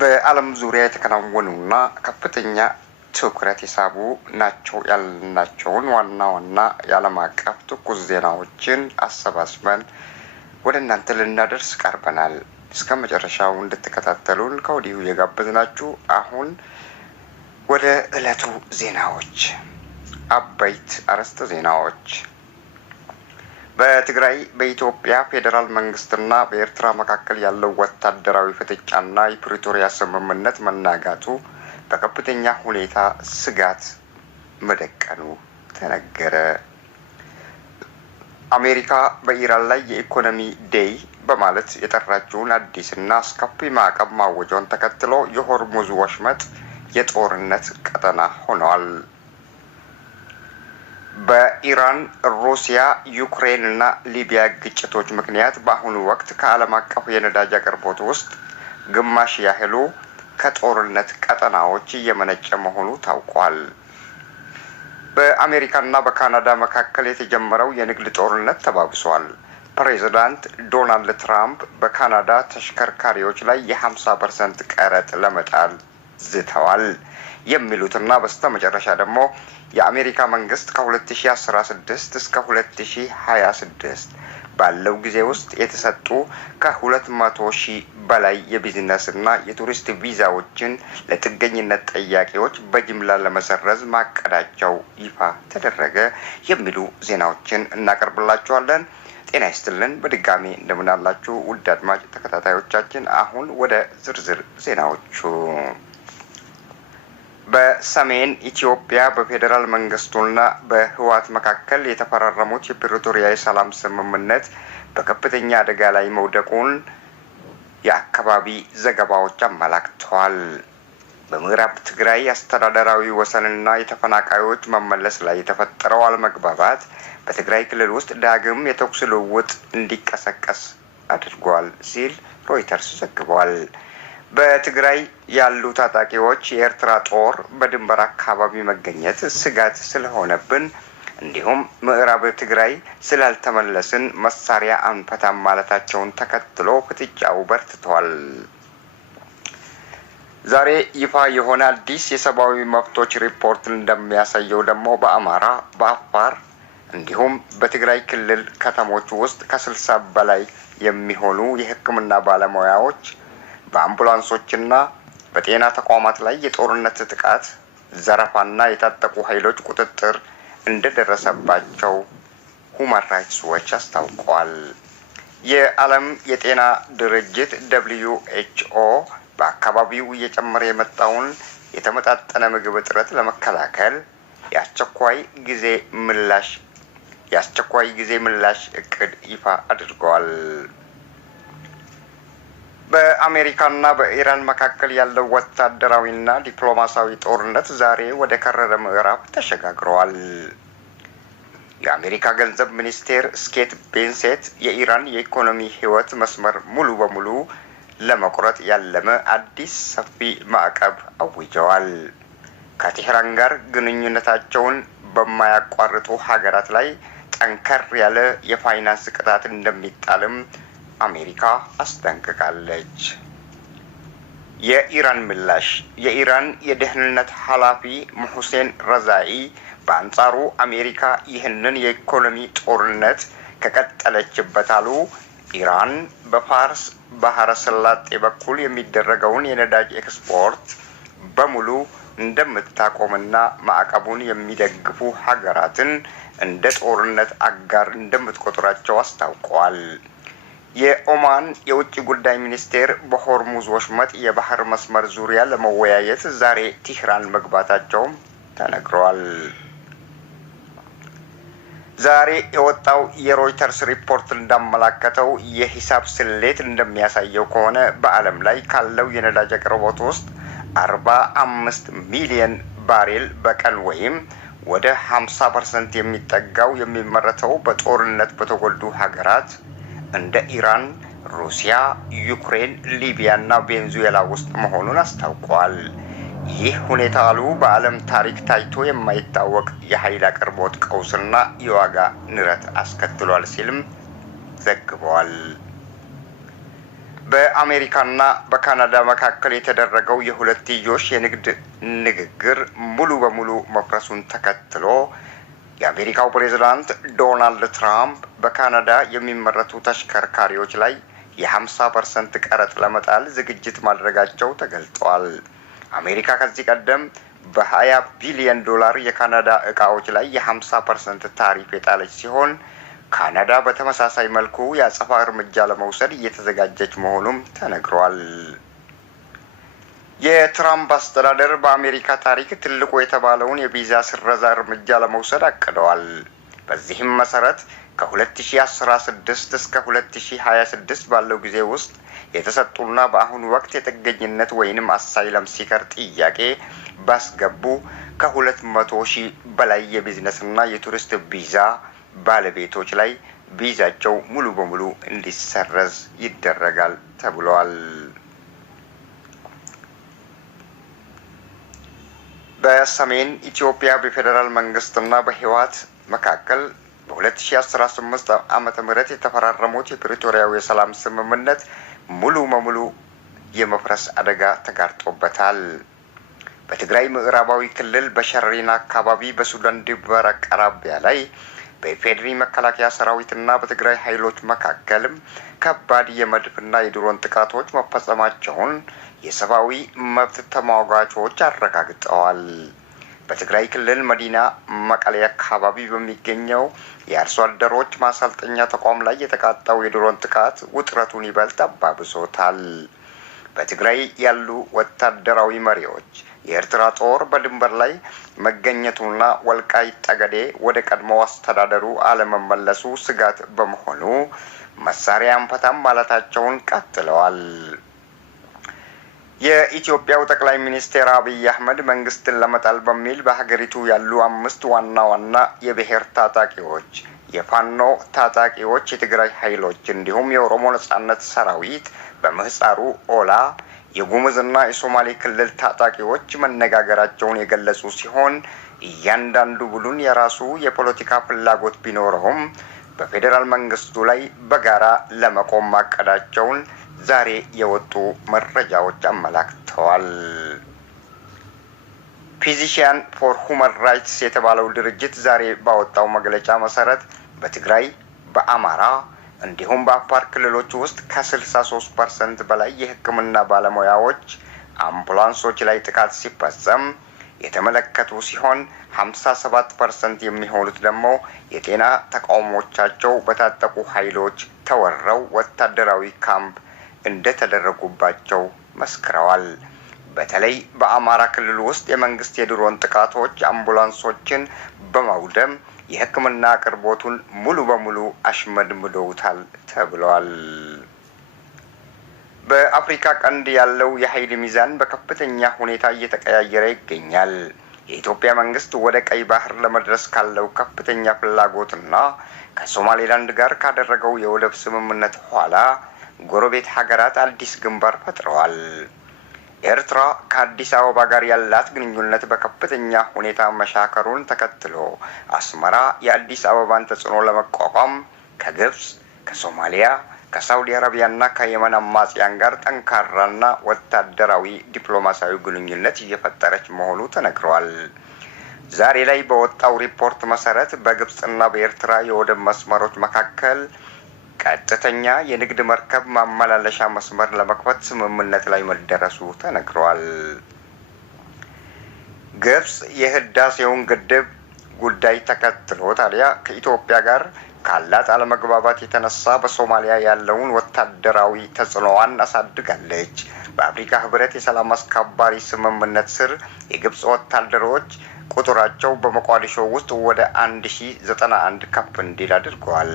በዓለም ዙሪያ የተከናወኑና ከፍተኛ ትኩረት የሳቡ ናቸው ያልናቸውን ዋና ዋና የዓለም አቀፍ ትኩስ ዜናዎችን አሰባስበን ወደ እናንተ ልናደርስ ቀርበናል። እስከ መጨረሻው እንድትከታተሉን ከወዲሁ የጋበዝናችሁ። አሁን ወደ ዕለቱ ዜናዎች። አበይት አርዕስተ ዜናዎች። በትግራይ በኢትዮጵያ ፌዴራል መንግስትና በኤርትራ መካከል ያለው ወታደራዊ ፍጥጫና የፕሪቶሪያ ስምምነት መናጋቱ በከፍተኛ ሁኔታ ስጋት መደቀኑ ተነገረ። አሜሪካ በኢራን ላይ የኢኮኖሚ ዴይ በማለት የጠራችውን አዲስና አስከፊ ማዕቀብ ማወጇን ተከትሎ የሆርሙዝ ወሽመጥ የጦርነት ቀጠና ሆኗል። በኢራን፣ ሩሲያ፣ ዩክሬን እና ሊቢያ ግጭቶች ምክንያት በአሁኑ ወቅት ከዓለም አቀፍ የነዳጅ አቅርቦት ውስጥ ግማሽ ያህሉ ከጦርነት ቀጠናዎች እየመነጨ መሆኑ ታውቋል። በአሜሪካና በካናዳ መካከል የተጀመረው የንግድ ጦርነት ተባብሷል። ፕሬዚዳንት ዶናልድ ትራምፕ በካናዳ ተሽከርካሪዎች ላይ የ50% ቀረጥ ለመጣል ዝተዋል። የሚሉትና በስተመጨረሻ ደግሞ የአሜሪካ መንግስት ከ2016 እስከ 2026 ባለው ጊዜ ውስጥ የተሰጡ ከ200,000 በላይ የቢዝነስና የቱሪስት ቪዛዎችን ለጥገኝነት ጠያቂዎች በጅምላ ለመሰረዝ ማቀዳቸው ይፋ ተደረገ። የሚሉ ዜናዎችን እናቀርብላችኋለን። ጤና ይስጥልን። በድጋሚ እንደምናላችሁ ውድ አድማጭ ተከታታዮቻችን፣ አሁን ወደ ዝርዝር ዜናዎቹ። በሰሜን ኢትዮጵያ በፌዴራል መንግስቱና በህወሓት መካከል የተፈራረሙት የፕሪቶሪያ የሰላም ስምምነት በከፍተኛ አደጋ ላይ መውደቁን የአካባቢ ዘገባዎች አመላክተዋል። በምዕራብ ትግራይ አስተዳደራዊ ወሰንና የተፈናቃዮች መመለስ ላይ የተፈጠረው አለመግባባት በትግራይ ክልል ውስጥ ዳግም የተኩስ ልውውጥ እንዲቀሰቀስ አድርጓል ሲል ሮይተርስ ዘግቧል። በትግራይ ያሉ ታጣቂዎች የኤርትራ ጦር በድንበር አካባቢ መገኘት ስጋት ስለሆነብን እንዲሁም ምዕራብ ትግራይ ስላልተመለስን መሳሪያ አንፈታም ማለታቸውን ተከትሎ ፍጥጫው በርትቷል። ዛሬ ይፋ የሆነ አዲስ የሰብአዊ መብቶች ሪፖርት እንደሚያሳየው ደግሞ በአማራ፣ በአፋር እንዲሁም በትግራይ ክልል ከተሞች ውስጥ ከ60 በላይ የሚሆኑ የሕክምና ባለሙያዎች በአምቡላንሶችና በጤና ተቋማት ላይ የጦርነት ጥቃት፣ ዘረፋና የታጠቁ ኃይሎች ቁጥጥር እንደደረሰባቸው ሁማን ራይትስ ዎች አስታውቀዋል። የዓለም የጤና ድርጅት WHO በአካባቢው እየጨመረ የመጣውን የተመጣጠነ ምግብ እጥረት ለመከላከል የአስቸኳይ ጊዜ ምላሽ እቅድ ይፋ አድርገዋል። በአሜሪካና በኢራን መካከል ያለው ወታደራዊና ዲፕሎማሲያዊ ጦርነት ዛሬ ወደ ከረረ ምዕራፍ ተሸጋግረዋል። የአሜሪካ ገንዘብ ሚኒስቴር ስኬት ቤንሴት የኢራን የኢኮኖሚ ህይወት መስመር ሙሉ በሙሉ ለመቁረጥ ያለመ አዲስ ሰፊ ማዕቀብ አውጀዋል። ከቴህራን ጋር ግንኙነታቸውን በማያቋርጡ ሀገራት ላይ ጠንከር ያለ የፋይናንስ ቅጣት እንደሚጣልም አሜሪካ አስጠንቅቃለች። የኢራን ምላሽ። የኢራን የደህንነት ኃላፊ ሙሁሴን ረዛኢ በአንጻሩ አሜሪካ ይህንን የኢኮኖሚ ጦርነት ከቀጠለችበት አሉ ኢራን በፋርስ ባህረ ሰላጤ በኩል የሚደረገውን የነዳጅ ኤክስፖርት በሙሉ እንደምታቆምና ማዕቀቡን የሚደግፉ ሀገራትን እንደ ጦርነት አጋር እንደምትቆጥራቸው አስታውቀዋል። የኦማን የውጭ ጉዳይ ሚኒስቴር በሆርሙዝ ወሽመጥ የባህር መስመር ዙሪያ ለመወያየት ዛሬ ቴህራን መግባታቸውም ተነግረዋል። ዛሬ የወጣው የሮይተርስ ሪፖርት እንዳመላከተው የሂሳብ ስሌት እንደሚያሳየው ከሆነ በዓለም ላይ ካለው የነዳጅ አቅርቦት ውስጥ 45 ሚሊዮን ባሬል በቀን ወይም ወደ 50% የሚጠጋው የሚመረተው በጦርነት በተጎዱ ሀገራት እንደ ኢራን፣ ሩሲያ፣ ዩክሬን፣ ሊቢያ እና ቬንዙዌላ ውስጥ መሆኑን አስታውቋል። ይህ ሁኔታ አሉ በዓለም ታሪክ ታይቶ የማይታወቅ የኃይል አቅርቦት ቀውስና የዋጋ ንረት አስከትሏል ሲልም ዘግቧል። በአሜሪካና በካናዳ መካከል የተደረገው የሁለትዮሽ የንግድ ንግግር ሙሉ በሙሉ መፍረሱን ተከትሎ የአሜሪካው ፕሬዝዳንት ዶናልድ ትራምፕ በካናዳ የሚመረቱ ተሽከርካሪዎች ላይ የ50% ቀረጥ ለመጣል ዝግጅት ማድረጋቸው ተገልጧል። አሜሪካ ከዚህ ቀደም በ$20 ቢሊዮን የካናዳ እቃዎች ላይ የ50% ታሪፍ የጣለች ሲሆን ካናዳ በተመሳሳይ መልኩ የአጸፋ እርምጃ ለመውሰድ እየተዘጋጀች መሆኑም ተነግሯል። የትራምፕ አስተዳደር በአሜሪካ ታሪክ ትልቁ የተባለውን የቪዛ ስረዛ እርምጃ ለመውሰድ አቅደዋል። በዚህም መሰረት ከ2016 እስከ 2026 ባለው ጊዜ ውስጥ የተሰጡና በአሁኑ ወቅት የጥገኝነት ወይንም አሳይለም ሲከር ጥያቄ ባስገቡ ከ200,000 በላይ የቢዝነስና የቱሪስት ቪዛ ባለቤቶች ላይ ቪዛቸው ሙሉ በሙሉ እንዲሰረዝ ይደረጋል ተብሏል። በሰሜን ኢትዮጵያ በፌዴራል መንግስትና በህወሓት መካከል በ2018 ዓመተ ምህረት የተፈራረሙት የፕሪቶሪያው የሰላም ስምምነት ሙሉ በሙሉ የመፍረስ አደጋ ተጋርጦበታል። በትግራይ ምዕራባዊ ክልል በሸረሪና አካባቢ በሱዳን ድንበር አቅራቢያ ላይ በኢፌዴሪ መከላከያ ሰራዊትና በትግራይ ኃይሎች መካከልም ከባድ የመድፍና የድሮን ጥቃቶች መፈጸማቸውን የሰብአዊ መብት ተሟጋቾች አረጋግጠዋል። በትግራይ ክልል መዲና መቀሌ አካባቢ በሚገኘው የአርሶ አደሮች ማሰልጠኛ ተቋም ላይ የተቃጣው የድሮን ጥቃት ውጥረቱን ይበልጥ አባብሶታል። በትግራይ ያሉ ወታደራዊ መሪዎች የኤርትራ ጦር በድንበር ላይ መገኘቱና ወልቃይት ጠገዴ ወደ ቀድሞ አስተዳደሩ አለመመለሱ ስጋት በመሆኑ መሳሪያ አንፈታም ማለታቸውን ቀጥለዋል። የኢትዮጵያው ጠቅላይ ሚኒስትር አብይ አህመድ መንግስትን ለመጣል በሚል በሀገሪቱ ያሉ 5 ዋና ዋና የብሔር ታጣቂዎች፣ የፋኖ ታጣቂዎች፣ የትግራይ ኃይሎች እንዲሁም የኦሮሞ ነጻነት ሰራዊት በምህጻሩ ኦላ የጉሙዝና የሶማሌ ክልል ታጣቂዎች መነጋገራቸውን የገለጹ ሲሆን እያንዳንዱ ቡድን የራሱ የፖለቲካ ፍላጎት ቢኖረውም በፌዴራል መንግስቱ ላይ በጋራ ለመቆም ማቀዳቸውን ዛሬ የወጡ መረጃዎች አመላክተዋል። ፊዚሽያን ፎር ሁማን ራይትስ የተባለው ድርጅት ዛሬ ባወጣው መግለጫ መሰረት በትግራይ፣ በአማራ እንዲሁም በአፋር ክልሎች ውስጥ ከ63% በላይ የሕክምና ባለሙያዎች አምቡላንሶች ላይ ጥቃት ሲፈጸም የተመለከቱ ሲሆን 57% የሚሆኑት ደግሞ የጤና ተቋሞቻቸው በታጠቁ ኃይሎች ተወረው ወታደራዊ ካምፕ እንደተደረጉባቸው መስክረዋል። በተለይ በአማራ ክልል ውስጥ የመንግስት የድሮን ጥቃቶች አምቡላንሶችን በማውደም የሕክምና አቅርቦቱን ሙሉ በሙሉ አሽመድምደውታል ተብሏል። በአፍሪካ ቀንድ ያለው የኃይል ሚዛን በከፍተኛ ሁኔታ እየተቀያየረ ይገኛል። የኢትዮጵያ መንግስት ወደ ቀይ ባህር ለመድረስ ካለው ከፍተኛ ፍላጎትና ከሶማሌላንድ ጋር ካደረገው የወደብ ስምምነት ኋላ ጎረቤት ሀገራት አዲስ ግንባር ፈጥረዋል። ኤርትራ ከአዲስ አበባ ጋር ያላት ግንኙነት በከፍተኛ ሁኔታ መሻከሩን ተከትሎ አስመራ የአዲስ አበባን ተጽዕኖ ለመቋቋም ከግብጽ፣ ከሶማሊያ፣ ከሳውዲ አረቢያና ከየመን አማጽያን ጋር ጠንካራና ወታደራዊ ዲፕሎማሲያዊ ግንኙነት እየፈጠረች መሆኑ ተነግሯል። ዛሬ ላይ በወጣው ሪፖርት መሰረት በግብጽና በኤርትራ የወደብ መስመሮች መካከል ቀጥተኛ የንግድ መርከብ ማመላለሻ መስመር ለመክፈት ስምምነት ላይ መደረሱ ተነግሯል። ግብጽ የህዳሴውን ግድብ ጉዳይ ተከትሎ ታዲያ ከኢትዮጵያ ጋር ካላት አለመግባባት የተነሳ በሶማሊያ ያለውን ወታደራዊ ተጽዕኖዋን አሳድጋለች። በአፍሪካ ህብረት የሰላም አስከባሪ ስምምነት ስር የግብጽ ወታደሮች ቁጥራቸው በሞቃዲሾ ውስጥ ወደ 1091 ከፍ እንዲል አድርገዋል።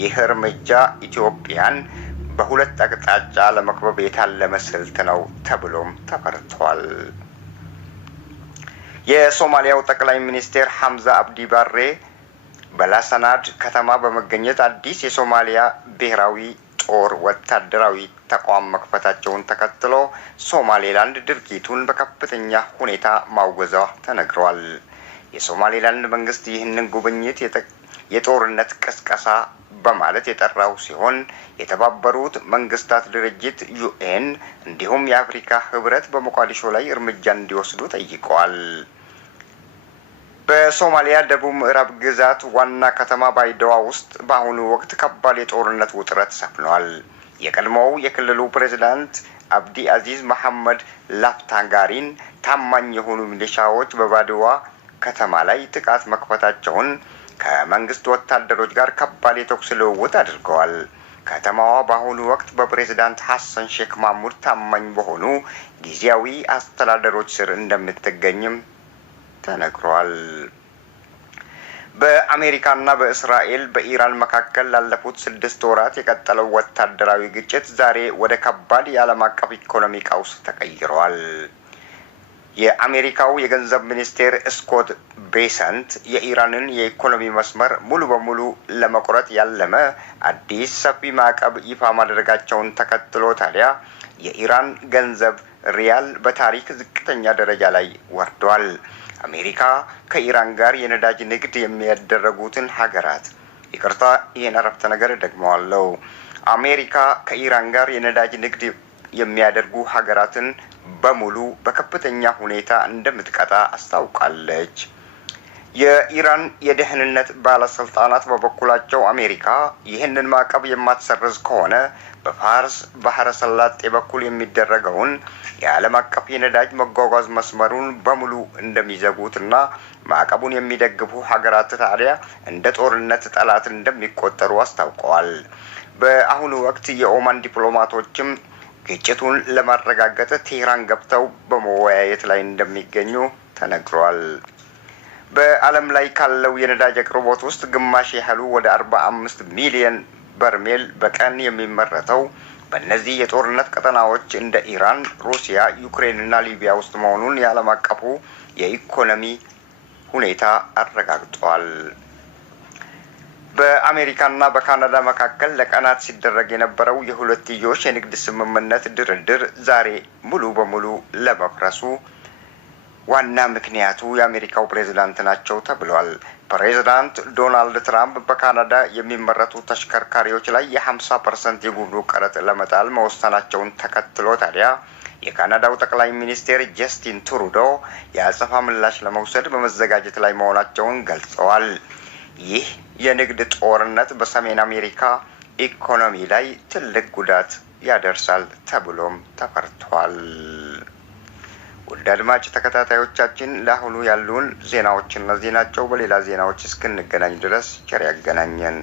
ይህ እርምጃ ኢትዮጵያን በሁለት አቅጣጫ ለመክበብ የታለመ ስልት ነው ተብሎም ተፈርቷል። የሶማሊያው ጠቅላይ ሚኒስትር ሐምዛ አብዲ ባሬ በላሰናድ ከተማ በመገኘት አዲስ የሶማሊያ ብሔራዊ ጦር ወታደራዊ ተቋም መክፈታቸውን ተከትሎ ሶማሌላንድ ድርጊቱን በከፍተኛ ሁኔታ ማውገዟ ተነግሯል። የሶማሌላንድ መንግስት ይህንን ጉብኝት የጦርነት ቅስቀሳ በማለት የጠራው ሲሆን የተባበሩት መንግስታት ድርጅት ዩኤን እንዲሁም የአፍሪካ ህብረት በሞቃዲሾ ላይ እርምጃ እንዲወስዱ ጠይቀዋል። በሶማሊያ ደቡብ ምዕራብ ግዛት ዋና ከተማ ባይዶዋ ውስጥ በአሁኑ ወቅት ከባድ የጦርነት ውጥረት ሰፍኗል። የቀድሞው የክልሉ ፕሬዝዳንት አብዲ አዚዝ መሐመድ ላፍታንጋሪን ታማኝ የሆኑ ሚሊሻዎች በባይዶዋ ከተማ ላይ ጥቃት መክፈታቸውን ከመንግስት ወታደሮች ጋር ከባድ የተኩስ ልውውጥ አድርገዋል። ከተማዋ በአሁኑ ወቅት በፕሬዝዳንት ሐሰን ሼክ ማህሙድ ታማኝ በሆኑ ጊዜያዊ አስተዳደሮች ስር እንደምትገኝም ተነግሯል። በአሜሪካና በእስራኤል በኢራን መካከል ላለፉት 6 ወራት የቀጠለው ወታደራዊ ግጭት ዛሬ ወደ ከባድ የዓለም አቀፍ ኢኮኖሚ ቀውስ ተቀይሯል። የአሜሪካው የገንዘብ ሚኒስቴር ስኮት ቤሰንት የኢራንን የኢኮኖሚ መስመር ሙሉ በሙሉ ለመቁረጥ ያለመ አዲስ ሰፊ ማዕቀብ ይፋ ማድረጋቸውን ተከትሎ ታዲያ የኢራን ገንዘብ ሪያል በታሪክ ዝቅተኛ ደረጃ ላይ ወርዷል። አሜሪካ ከኢራን ጋር የነዳጅ ንግድ የሚያደረጉትን ሀገራት ይህን አረፍተ ነገር ደግመዋለሁ። አሜሪካ ከኢራን ጋር የነዳጅ ንግድ የሚያደርጉ ሀገራትን በሙሉ በከፍተኛ ሁኔታ እንደምትቀጣ አስታውቃለች። የኢራን የደህንነት ባለስልጣናት በበኩላቸው አሜሪካ ይህንን ማዕቀብ የማትሰርዝ ከሆነ በፋርስ ባህረ ሰላጤ በኩል የሚደረገውን የዓለም አቀፍ የነዳጅ መጓጓዝ መስመሩን በሙሉ እንደሚዘጉትና ማዕቀቡን የሚደግፉ ሀገራት ታዲያ እንደ ጦርነት ጠላት እንደሚቆጠሩ አስታውቀዋል። በአሁኑ ወቅት የኦማን ዲፕሎማቶችም ግጭቱን ለማረጋገጥ ቴህራን ገብተው በመወያየት ላይ እንደሚገኙ ተነግሯል። በዓለም ላይ ካለው የነዳጅ አቅርቦት ውስጥ ግማሽ ያህሉ ወደ 45 ሚሊዮን በርሜል በቀን የሚመረተው በእነዚህ የጦርነት ቀጠናዎች እንደ ኢራን፣ ሩሲያ፣ ዩክሬንና ሊቢያ ውስጥ መሆኑን የዓለም አቀፉ የኢኮኖሚ ሁኔታ አረጋግጧል። በአሜሪካና በካናዳ መካከል ለቀናት ሲደረግ የነበረው የሁለትዮሽ የንግድ ስምምነት ድርድር ዛሬ ሙሉ በሙሉ ለመፍረሱ ዋና ምክንያቱ የአሜሪካው ፕሬዝዳንት ናቸው ተብሏል። ፕሬዝዳንት ዶናልድ ትራምፕ በካናዳ የሚመረቱ ተሽከርካሪዎች ላይ የ50% የጉምሩክ ቀረጥ ለመጣል መወሰናቸውን ተከትሎ ታዲያ የካናዳው ጠቅላይ ሚኒስቴር ጀስቲን ትሩዶ የአጸፋ ምላሽ ለመውሰድ በመዘጋጀት ላይ መሆናቸውን ገልጸዋል። ይህ የንግድ ጦርነት በሰሜን አሜሪካ ኢኮኖሚ ላይ ትልቅ ጉዳት ያደርሳል ተብሎም ተፈርቷል። ውድ አድማጭ ተከታታዮቻችን ለአሁኑ ያሉን ዜናዎች እነዚህ ናቸው። በሌላ ዜናዎች እስክንገናኝ ድረስ ቸር ያገናኘን።